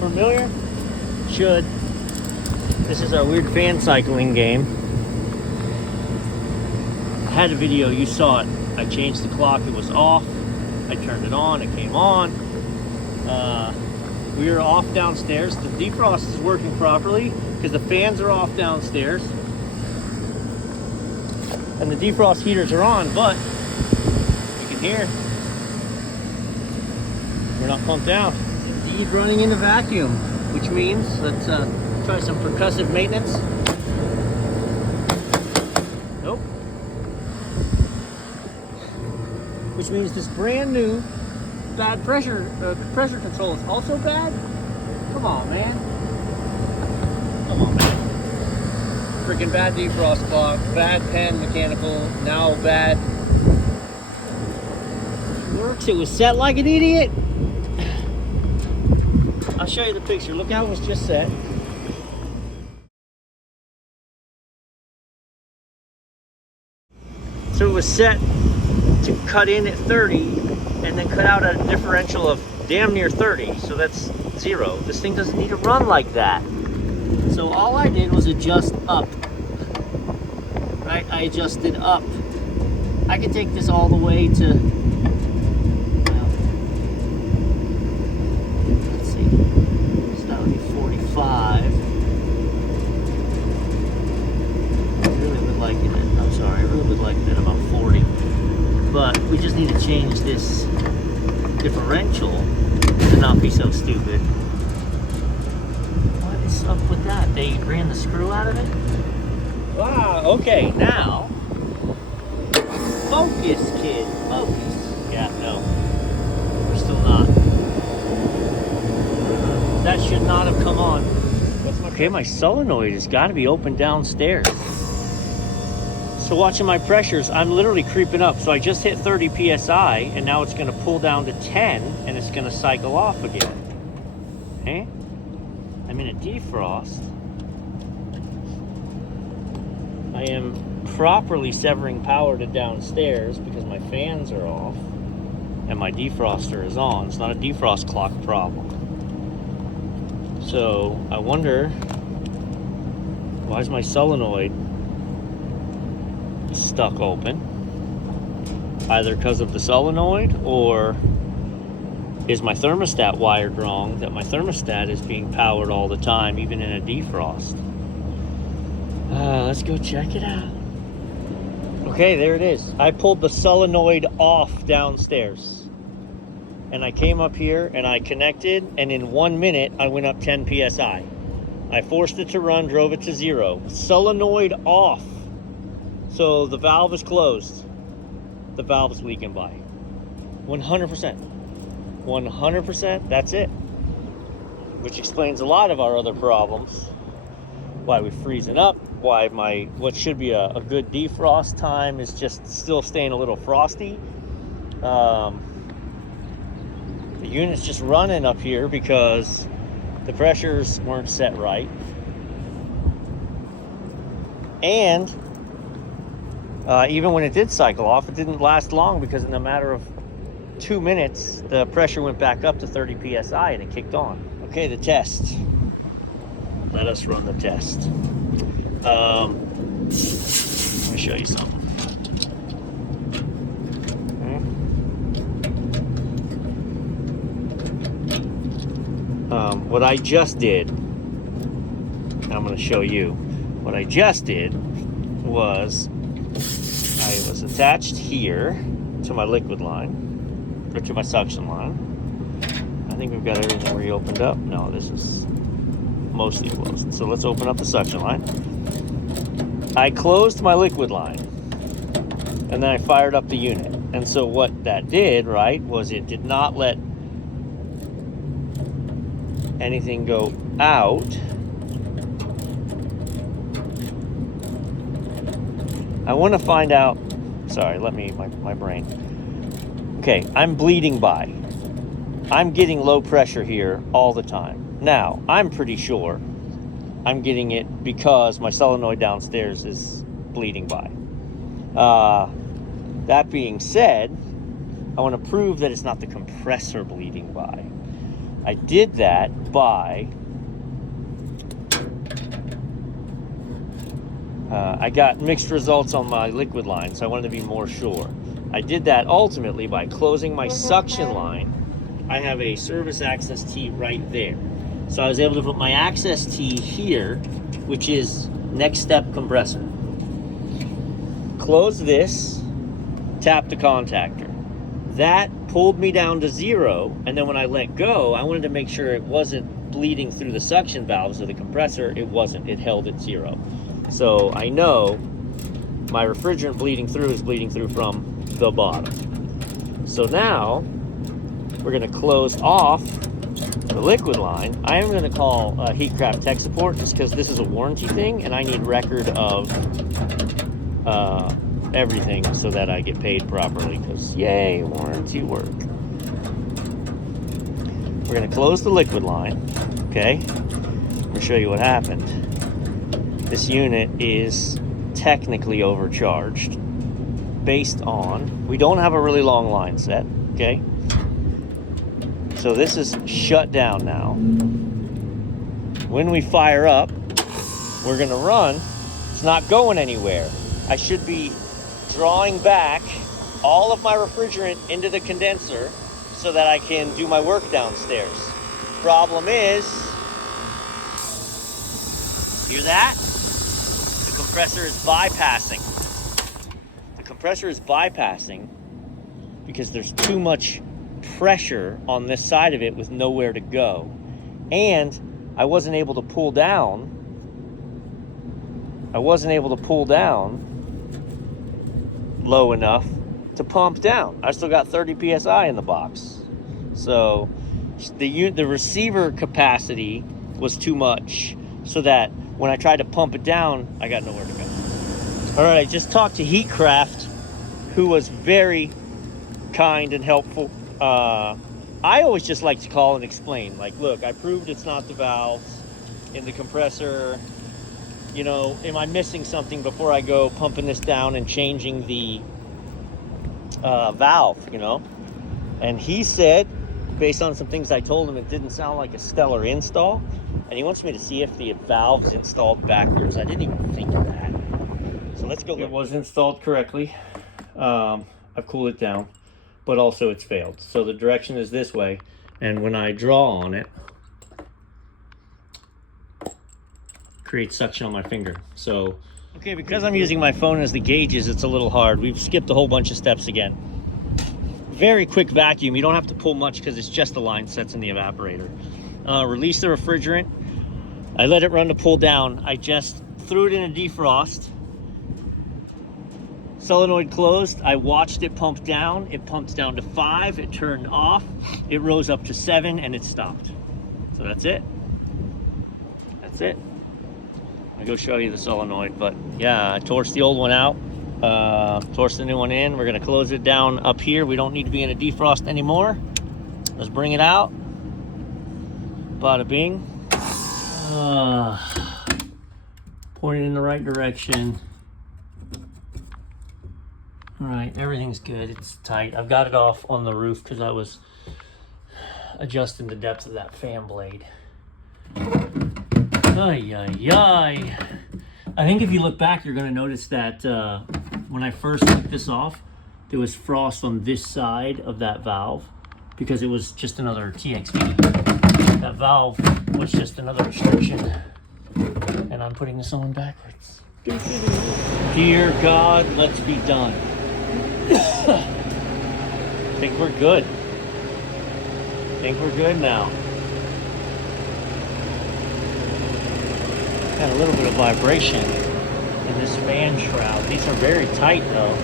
Familiar? Should. This is our weird fan cycling game. I had a video, you saw it. I changed the clock, it was off. I turned it on, it came on. We are off downstairs. The defrost is working properly because the fans are off downstairs. And the defrost heaters are on, but you can hear we're not pumped down. It's indeed running in a vacuum, which means let's try some percussive maintenance. Nope. Which means this brand new bad pressure control is also bad. Come on, man. Come on, man. Freaking bad defrost clock, bad pen mechanical, now bad. It works. It was set like an idiot. I'll show you the picture. Look how it was just set. So it was set to cut in at 30 and then cut out at a differential of damn near 30. So that's 0. This thing doesn't need to run like that. So all I did was adjust up. Right? I adjusted up. I could take this all the way to, let's see, so that would be 45. I really would like it, I'm sorry, I really would like it at about 40. But we just need to change this differential to not be so stupid. What is up with that? They ran the screw out of it? Wow, okay, now, focus, kid, focus. Yeah, no, we're still not. That should not have come on. Okay, my solenoid has got to be open downstairs. So watching my pressures, I'm literally creeping up. So I just hit 30 PSI, and now it's gonna pull down to 10, and it's gonna cycle off again. Okay, I'm in a defrost. I am properly severing power to downstairs because my fans are off and my defroster is on. It's not a defrost clock problem. So I wonder, why is my solenoid stuck open? Either because of the solenoid, or is my thermostat wired wrong, that my thermostat is being powered all the time, even in a defrost. Let's go check it out. Okay, there it is. I pulled the solenoid off downstairs. And I came up here and I connected, and in 1 minute, I went up 10 PSI. I forced it to run, drove it to 0. Solenoid off. So the valve is closed. The valve is leaking by. 100%. 100%, that's it. Which explains a lot of our other problems. Why we're freezing up, why what should be a good defrost time is just still staying a little frosty. The unit's just running up here because the pressures weren't set right. And even when it did cycle off, it didn't last long because in a matter of 2 minutes, the pressure went back up to 30 PSI and it kicked on. Okay, the test. Let us run the test. Let me show you something. What I just did, I'm going to show you. What I just did was I was attached here to my liquid line, or to my suction line. I think we've got everything reopened up. No, this is mostly closed. So let's open up the suction line. I closed my liquid line, and then I fired up the unit. And so what that did, right, was it did not let anything go out. I want to find out, sorry, my brain. Okay, I'm bleeding by. I'm getting low pressure here all the time. Now, I'm pretty sure I'm getting it because my solenoid downstairs is bleeding by. That being said, I want to prove that it's not the compressor bleeding by. I did that by I got mixed results on my liquid line, so I wanted to be more sure. I did that ultimately by closing my suction line. I have a service access tee right there. So I was able to put my access tee here, which is next step compressor. Close this, tap the contactor. That pulled me down to 0, and then when I let go, I wanted to make sure it wasn't bleeding through the suction valves of the compressor. It wasn't, it held at 0. So I know my refrigerant bleeding through is bleeding through from the bottom. So now we're gonna close off the liquid line. I am gonna call Heatcraft Tech Support just because this is a warranty thing and I need record of everything so that I get paid properly, because yay, warranty work. We're gonna close the liquid line, okay? I'm gonna show you what happened. This unit is technically overcharged based on, we don't have a really long line set, okay? So this is shut down now. When we fire up, we're gonna run. It's not going anywhere. I should be drawing back all of my refrigerant into the condenser so that I can do my work downstairs. Problem is, hear that? The compressor is bypassing. The compressor is bypassing because there's too much pressure on this side of it with nowhere to go. And I wasn't able to pull down. Low enough to pump down. I still got 30 PSI in the box. So the receiver capacity was too much, so that when I tried to pump it down, I got nowhere to go. All right, I just talked to Heatcraft, who was very kind and helpful. I always just like to call and explain, like, look, I proved it's not the valves in the compressor. You know, am I missing something before I go pumping this down and changing the valve, you know? And he said, based on some things I told him, it didn't sound like a stellar install. And he wants me to see if the valve's installed backwards. I didn't even think of that. So let's go. It was installed correctly. I've cooled it down, but also it's failed. So the direction is this way. And when I draw on it, create suction on my finger. So, okay, because I'm using my phone as the gauges, it's a little hard. We've skipped a whole bunch of steps again. Very quick vacuum. You don't have to pull much because it's just the line sets in the evaporator. Release the refrigerant. I let it run to pull down. I just threw it in a defrost. Solenoid closed. I watched it pump down. It pumped down to 5. It turned off. It rose up to 7 and it stopped. So that's it. That's it. I'll go show you the solenoid, but yeah, I torched the old one out, torched the new one in. We're gonna close it down up here. We don't need to be in a defrost anymore. Let's bring it out. Bada bing. Pointing in the right direction. All right, everything's good, it's tight. I've got it off on the roof because I was adjusting the depth of that fan blade. Ay, ay, ay. I think if you look back, you're gonna notice that when I first took this off, there was frost on this side of that valve because it was just another TXV. That valve was just another restriction. And I'm putting this on backwards. Dear God, let's be done. I think we're good. I think we're good now. Got a little bit of vibration in this fan shroud. These are very tight though.